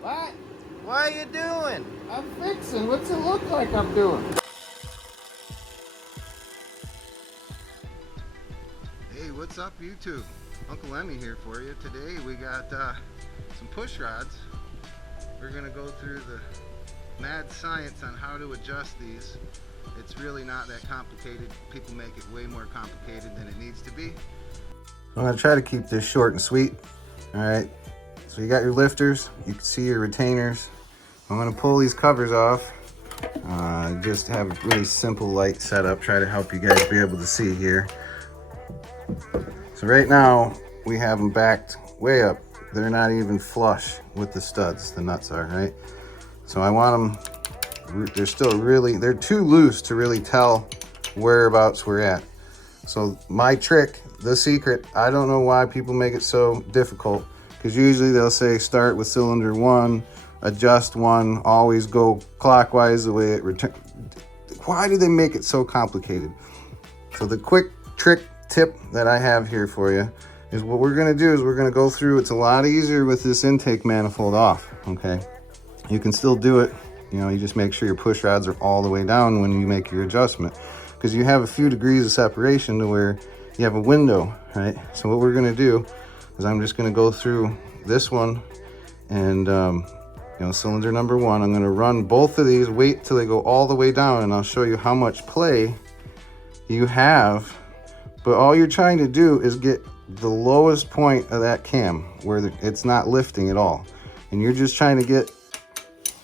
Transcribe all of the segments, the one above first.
What? What are you doing? I'm fixing. What's it look like I'm doing? Hey, what's up, YouTube? Uncle Emmy here for you. Today we got some push rods. We're gonna go through the mad science on how to adjust these. It's really not that complicated. People make it way more complicated than it needs to be. I'm gonna try to keep this short and sweet. All right, so you got your lifters, you can see your retainers. I'm gonna pull these covers off. Just have a really simple light setup, try to help you guys be able to see here. So right now we have them backed way up. They're not even flush with the studs, the nuts are, right? So I want them, they're too loose to really tell whereabouts we're at. So my trick, the secret, I don't know why people make it so difficult, because usually they'll say start with cylinder 1, adjust 1, always go clockwise the way it returns. Why do they make it so complicated? So the quick trick tip that I have here for you is what we're gonna do is we're gonna go through. It's a lot easier with this intake manifold off, okay? You can still do it, you know, you just make sure your push rods are all the way down when you make your adjustment, because you have a few degrees of separation to where you have a window, right? So what we're gonna do is I'm just gonna go through this one and you know, cylinder number 1, I'm gonna run both of these, wait till they go all the way down, and I'll show you how much play you have. But all you're trying to do is get the lowest point of that cam where it's not lifting at all. And you're just trying to get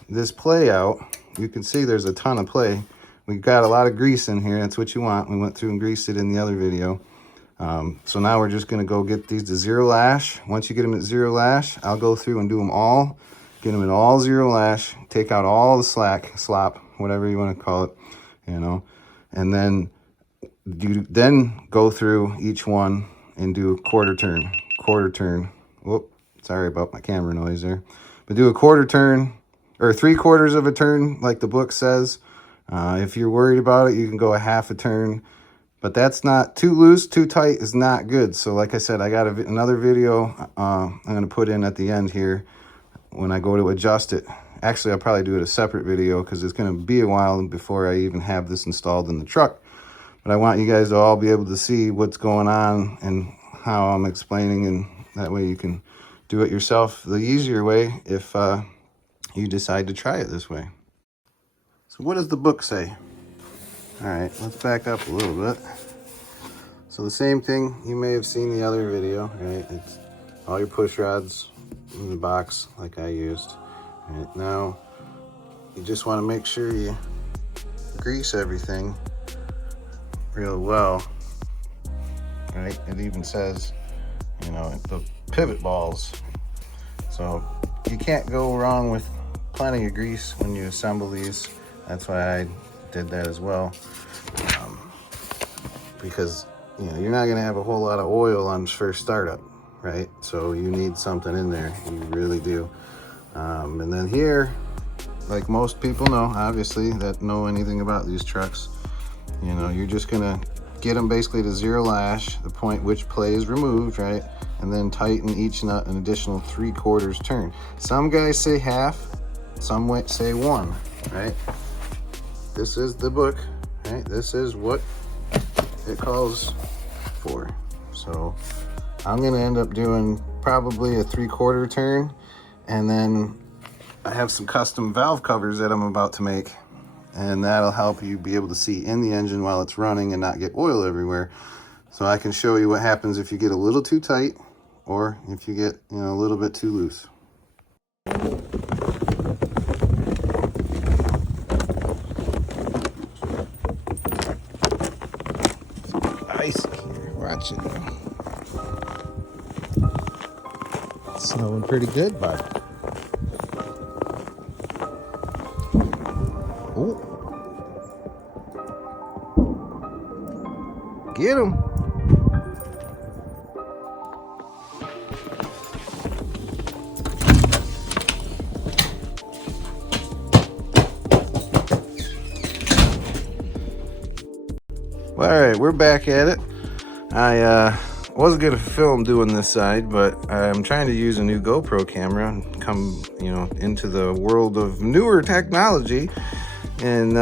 this play out. You can see there's a ton of play. We've got a lot of grease in here. That's what you want. We went through and greased it in the other video. So now we're just gonna go get these to 0 lash. Once you get them at 0 lash, I'll go through and do them all. Get them at all 0 lash, take out all the slack, slop, whatever you want to call it, you know, and then you go through each one and do a quarter turn. Whoop, sorry about my camera noise there. But do a quarter turn or 3/4 of a turn, like the book says. If you're worried about it, you can go a half a turn. But that's not too loose, too tight is not good. So like I said, I got another video I'm going to put in at the end here when I go to adjust it. Actually, I'll probably do it a separate video because it's going to be a while before I even have this installed in the truck. But I want you guys to all be able to see what's going on and how I'm explaining, and that way you can do it yourself the easier way if you decide to try it this way. So what does the book say? All right, let's back up a little bit. So the same thing, you may have seen the other video, right? It's all your push rods in the box like I used. Right, now you just want to make sure you grease everything real well, right? It even says, you know, the pivot balls. So you can't go wrong with plenty of grease when you assemble these. That's why I did that as well, because you know you're not going to have a whole lot of oil on first startup, right? So you need something in there, you really do. And then here, like most people know, obviously, that know anything about these trucks, you know, you're just gonna get them basically to 0 lash, the point which play is removed, right? And then tighten each nut an additional 3/4 turn. Some guys say half, some might say 1, right? This is the book, right? This is what it calls for. So I'm gonna end up doing probably a 3/4 turn, and then I have some custom valve covers that I'm about to make, and that'll help you be able to see in the engine while it's running and not get oil everywhere. So I can show you what happens if you get a little too tight or if you get, you know, a little bit too loose. Icy here, watch it. It's snowing pretty good, bud. Oh, get him. All right, we're back at it. I wasn't gonna film doing this side, but I'm trying to use a new GoPro camera and come, into the world of newer technology. And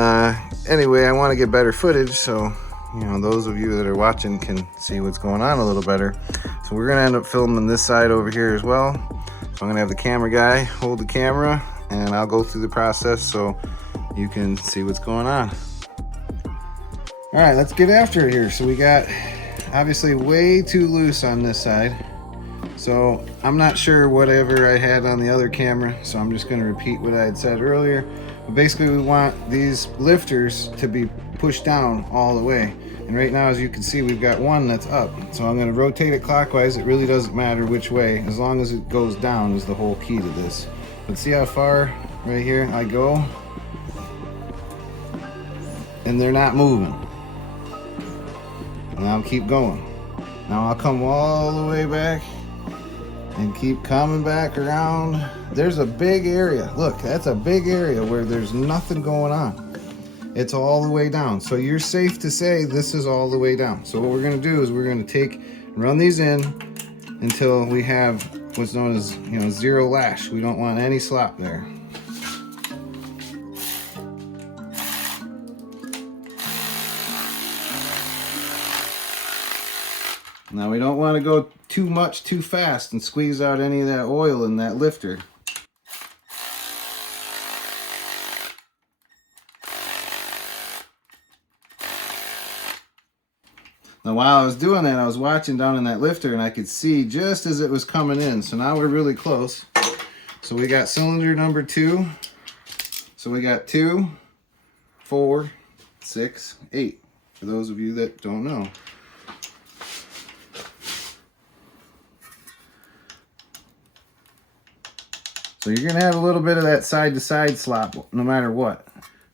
anyway, I want to get better footage, so those of you that are watching can see what's going on a little better. So we're gonna end up filming this side over here as well. So I'm gonna have the camera guy hold the camera, and I'll go through the process so you can see what's going on. All right, let's get after it here. So we got obviously way too loose on this side. So I'm not sure whatever I had on the other camera, so I'm just gonna repeat what I had said earlier. But basically we want these lifters to be pushed down all the way. And right now, as you can see, we've got one that's up. So I'm gonna rotate it clockwise. It really doesn't matter which way, as long as it goes down is the whole key to this. But see how far right here I go? And they're not moving. And I'll keep going. Now I'll come all the way back and keep coming back around. There's a big area. Look, that's a big area where there's nothing going on. It's all the way down. So you're safe to say this is all the way down. So what we're gonna do is we're gonna run these in until we have what's known as zero lash. We don't want any slop there. Now we don't want to go too much too fast and squeeze out any of that oil in that lifter. Now while I was doing that, I was watching down in that lifter and I could see just as it was coming in. So now we're really close. So we got cylinder number 2. So we got 2, 4, 6, 8. For those of you that don't know. So you're going to have a little bit of that side-to-side slop no matter what.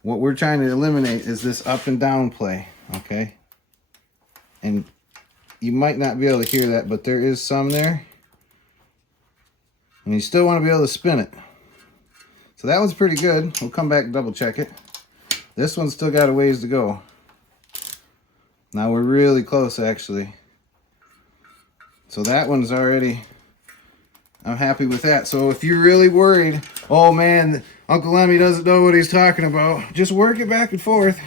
What we're trying to eliminate is this up and down play, okay? And you might not be able to hear that, but there is some there. And you still want to be able to spin it. So that one's pretty good. We'll come back and double check it. This one's still got a ways to go. Now we're really close, actually. So that one's already... I'm happy with that. So if you're really worried, oh man, Uncle Lemmy doesn't know what he's talking about, just work it back and forth.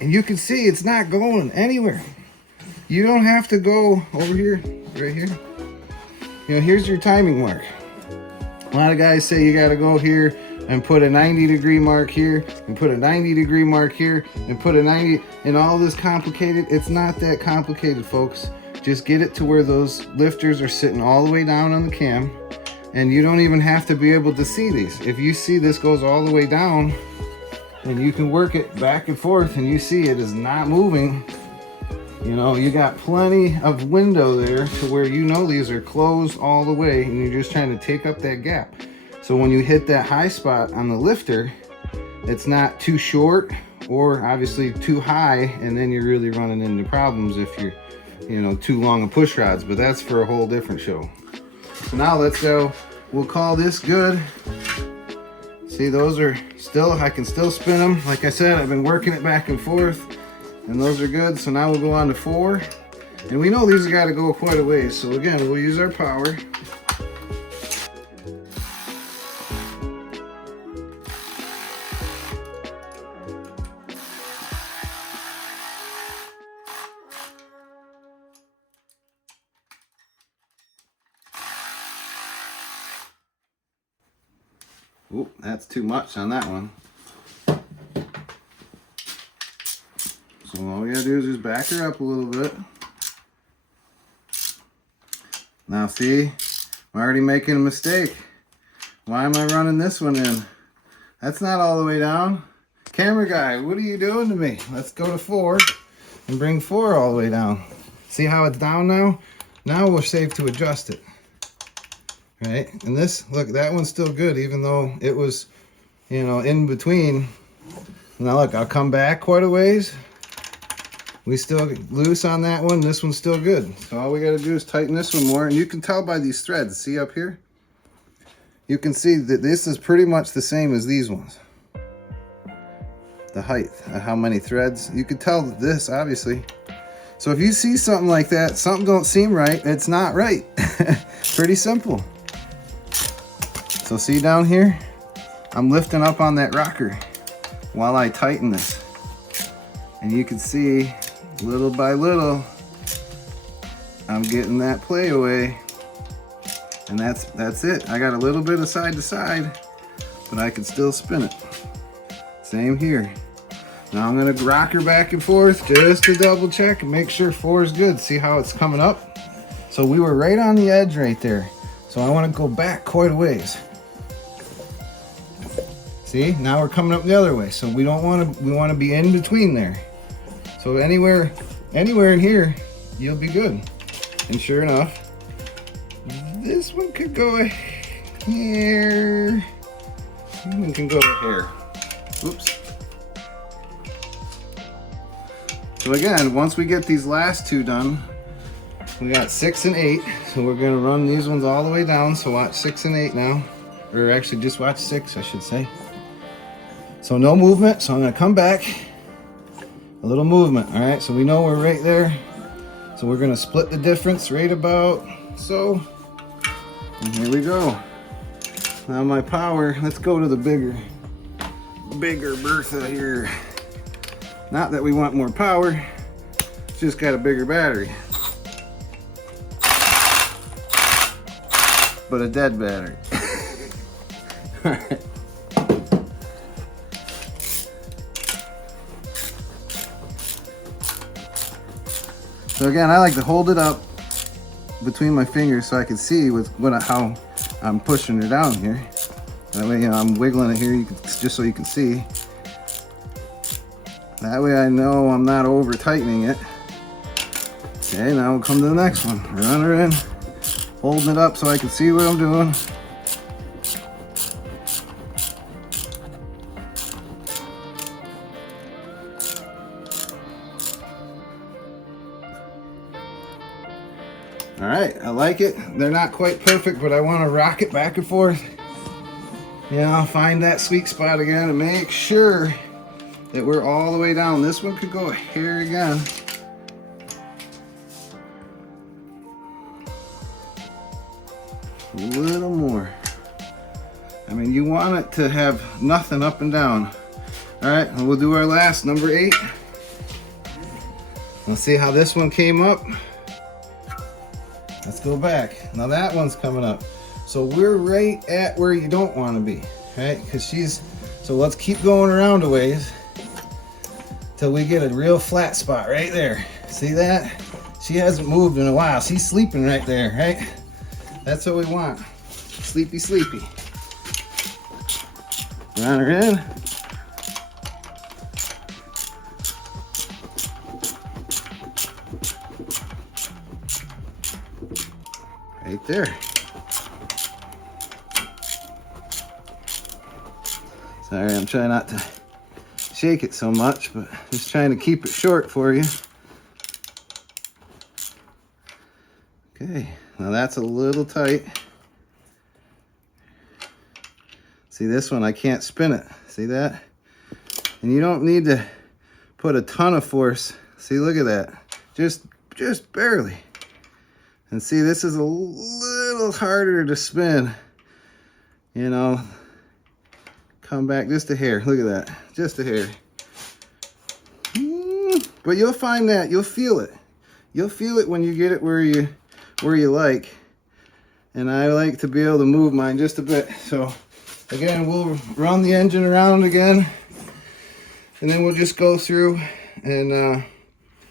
And you can see it's not going anywhere. You don't have to go over here, right here. Here's your timing mark. A lot of guys say you got to go here and put a 90-degree mark here, and put a 90-degree mark here, and put a 90, and all this complicated. It's not that complicated, folks. Just get it to where those lifters are sitting all the way down on the cam, and you don't even have to be able to see these. If you see this goes all the way down, and you can work it back and forth, and you see it is not moving, you got plenty of window there to where these are closed all the way, and you're just trying to take up that gap. So when you hit that high spot on the lifter, it's not too short or obviously too high, and then you're really running into problems if you're too long of push rods, but that's for a whole different show. So now let's go. We'll call this good. See, those are still, I can still spin them. Like I said, I've been working it back and forth, and those are good. So now we'll go on to 4. And we know these have got to go quite a ways. So again, we'll use our power. Oop, that's too much on that one. So all we gotta do is just back her up a little bit. Now see, I'm already making a mistake. Why am I running this one in? That's not all the way down. Camera guy, what are you doing to me? Let's go to 4 and bring 4 all the way down. See how it's down now? Now we're safe to adjust it. Right, and this, look, that one's still good, even though it was, in between. Now look, I'll come back quite a ways. We still loose on that one. This one's still good. So all we got to do is tighten this one more, and you can tell by these threads. See up here? You can see that this is pretty much the same as these ones. The height, how many threads. You can tell that this, obviously, So if you see something like that, something don't seem right, it's not right. Pretty simple. So see down here, I'm lifting up on that rocker while I tighten this. And you can see little by little, I'm getting that play away. And that's it. I got a little bit of side to side, but I can still spin it. Same here. Now I'm gonna rock her back and forth just to double check and make sure 4 is good. See how it's coming up? So we were right on the edge right there. So I wanna go back quite a ways. See, now we're coming up the other way. So we wanna be in between there. So anywhere in here, you'll be good. And sure enough, this one could go here. This one can go here. Oops. So again, once we get these last 2 done, we got 6 and 8. So we're gonna run these ones all the way down. So watch 6 and 8 now. Or actually just watch 6, I should say. So no movement, so I'm gonna come back. A little movement, all right? So we know we're right there. So we're gonna split the difference right about so. And here we go. Now my power, let's go to the bigger Bertha here. Not that we want more power, it's just got a bigger battery. But a dead battery. All right. So again, I like to hold it up between my fingers so I can see how I'm pushing her down here. That way, you know, I'm wiggling it here just so you can see. That way I know I'm not over tightening it. Okay, now we'll come to the next one. Run her in, holding it up so I can see what I'm doing. All right, I like it. They're not quite perfect, but I want to rock it back and forth. You know, find that sweet spot again and make sure that we're all the way down. This one could go here again. A little more. I mean, you want it to have nothing up and down. All right, and we'll do our last, number 8. Let's see how this one came up. Let's go back. Now that one's coming up. So we're right at where you don't want to be, right? Because so let's keep going around a ways till we get a real flat spot right there. See that? She hasn't moved in a while. She's sleeping right there, right? That's what we want. Sleepy, sleepy. Run her in. Right there. Sorry, I'm trying not to shake it so much, but just trying to keep it short for you. Okay, now that's a little tight. See this one, I can't spin it. See that? And you don't need to put a ton of force. See, look at that. Just barely. And see, this is a little harder to spin. You know, come back just a hair. Look at that, just a hair. But you'll find that, you'll feel it. You'll feel it when you get it where you like. And I like to be able to move mine just a bit. So again, we'll run the engine around again. And then we'll just go through and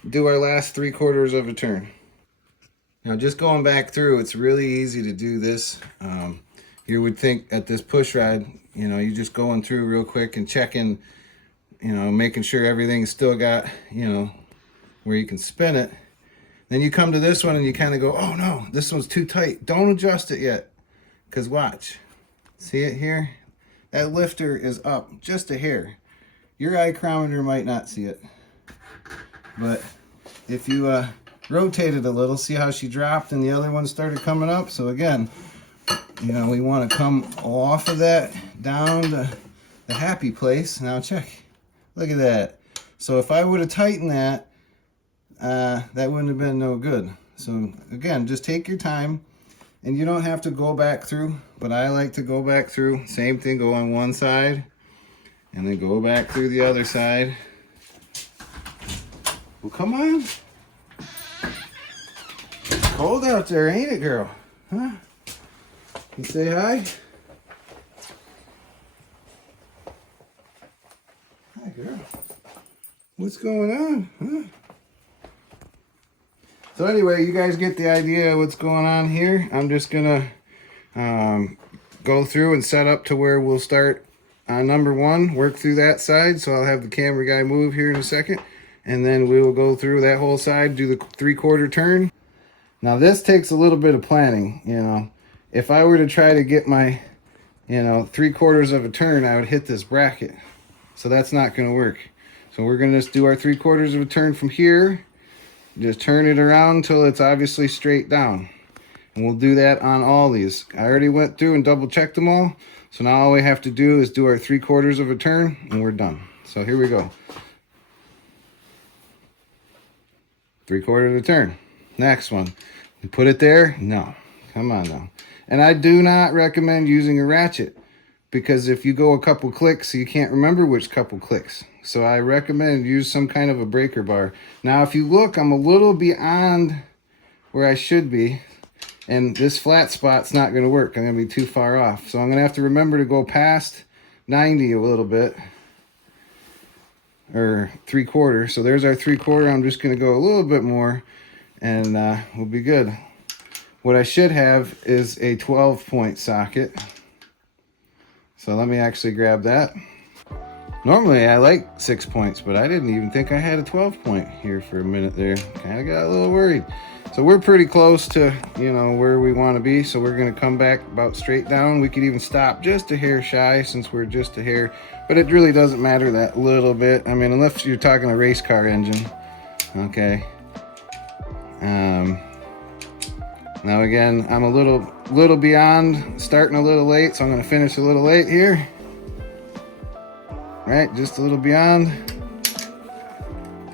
do our last 3/4 of a turn. Now just going back through, it's really easy to do this. You would think at this push rod, you know, you're just going through real quick and checking, you know, making sure everything's still got, you know, where you can spin it. Then you come to this one and you kind of go, oh no, this one's too tight. Don't adjust it yet. Because watch, see it here? That lifter is up just a hair. Your eye chronometer might not see it. But if you rotate it a little, see how she dropped and the other one started coming up? So again, you know, we want to come off of that down to the happy place. Now check, look at that. So if I would have tightened that, that wouldn't have been no good. So again, just take your time, and you don't have to go back through, but I like to go back through. Same thing, go on one side and then go back through the other side. Well, come on. It's cold out there, ain't it, girl? Huh? You say hi? Hi, girl. What's going on? Huh? So anyway, you guys get the idea of what's going on here. I'm just gonna go through and set up to where we'll start on number 1, work through that side. So I'll have the camera guy move here in a second, and then we will go through that whole side, do the 3/4 turn. Now this takes a little bit of planning, you know. If I were to try to get my, 3/4 of a turn, I would hit this bracket. So that's not gonna work. So we're gonna just do our 3/4 of a turn from here. Just turn it around until it's obviously straight down. And we'll do that on all these. I already went through and double checked them all. So now all we have to do is do our 3/4 of a turn and we're done. So here we go. 3/4 of a turn. Next one. You put it there? No. Come on now. And I do not recommend using a ratchet, because if you go a couple clicks, you can't remember which couple clicks. So I recommend use some kind of a breaker bar. Now, if you look, I'm a little beyond where I should be, and this flat spot's not going to work. I'm going to be too far off. So I'm going to have to remember to go past 90 a little bit, or 3/4. So there's our 3/4. I'm just going to go a little bit more, and we'll be good. What I should have is a 12-point socket. So let me actually grab that. Normally I like 6 points, but I didn't even think I had a 12-point here for a minute there. Kind of got a little worried. So we're pretty close to, where we want to be. So we're going to come back about straight down. We could even stop just a hair shy since we're just a hair, but it really doesn't matter that little bit. I mean, unless you're talking a race car engine. Okay. Now again, I'm a little beyond, starting a little late, so I'm going to finish a little late here. Right, just a little beyond.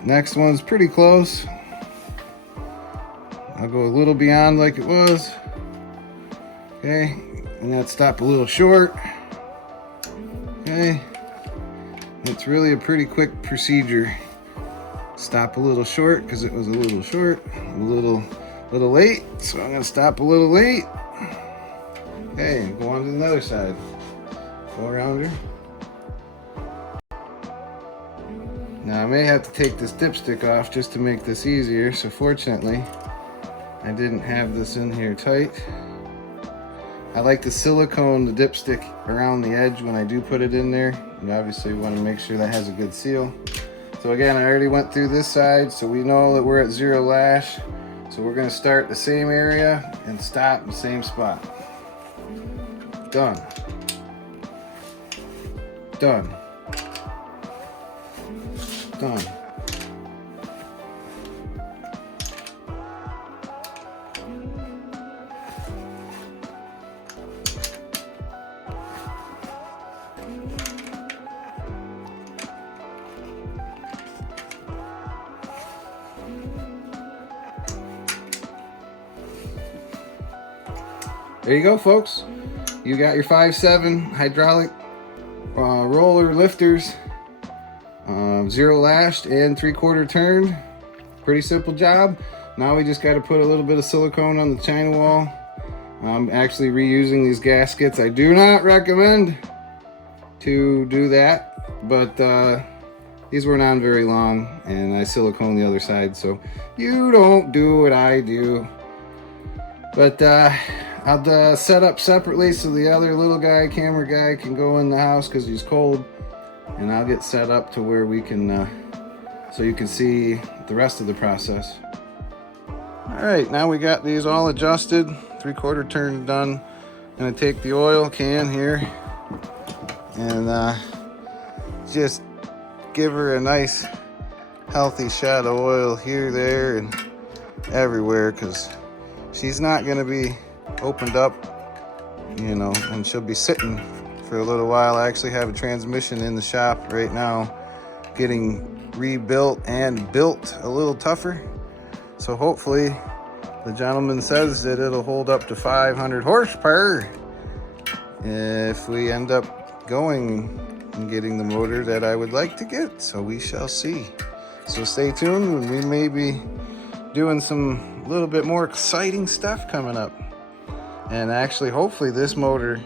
Next one's pretty close. I'll go a little beyond like it was. Okay, and that stop a little short. Okay, it's really a pretty quick procedure. Stop a little short because it was a little short, a little late, so I'm gonna stop a little late. Okay, go on to the other side. Go around her. Now I may have to take this dipstick off just to make this easier. So fortunately, I didn't have this in here tight. I like to silicone the dipstick around the edge when I do put it in there. You obviously want to make sure that has a good seal. So again, I already went through this side, so we know that we're at 0 lash. So we're going to start the same area and stop in the same spot. Done. Done. Done. There you go, folks. You got your 5.7 hydraulic roller lifters, 0 lashed and 3/4 turned. Pretty simple job. Now we just got to put a little bit of silicone on the China wall. I'm actually reusing these gaskets. I do not recommend to do that, but these weren't on very long, and I silicone the other side, so you don't do what I do. But I'll set up separately so the other little guy, camera guy, can go in the house because he's cold, and I'll get set up to where we can, so you can see the rest of the process. All right, now we got these all adjusted, 3/4 turn done. I'm gonna take the oil can here and just give her a nice healthy shot of oil here, there, and everywhere, because she's not gonna be opened up, and she'll be sitting for a little while. I actually have a transmission in the shop right now getting rebuilt and built a little tougher. So hopefully the gentleman says that it'll hold up to 500 horsepower if we end up going and getting the motor that I would like to get. So we shall see. So stay tuned. We may be doing some little bit more exciting stuff coming up. And actually, hopefully this motor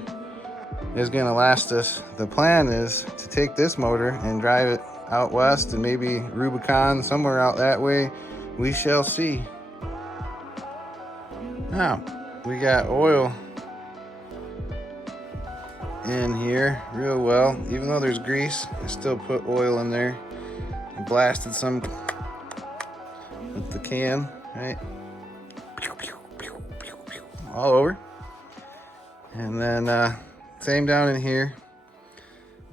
is going to last us. The plan is to take this motor and drive it out west and maybe Rubicon, somewhere out that way. We shall see. Now, we got oil in here real well. Even though there's grease, I still put oil in there. I blasted some with the can, right? All over. And then same down in here.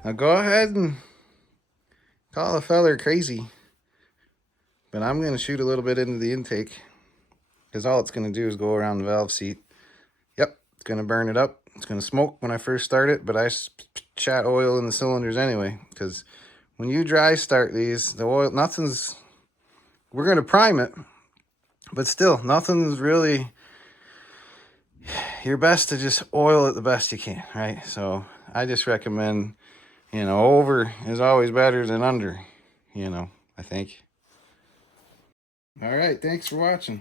Now go ahead and call a feller crazy, but I'm going to shoot a little bit into the intake because all it's going to do is go around the valve seat. Yep, it's going to burn it up. It's going to smoke when I first start it, but I shot oil in the cylinders anyway, because when you dry start these, the oil, we're going to prime it, but still, nothing's really, you're best to just oil it the best you can, right? So I just recommend, over is always better than under, I think. All right, thanks for watching.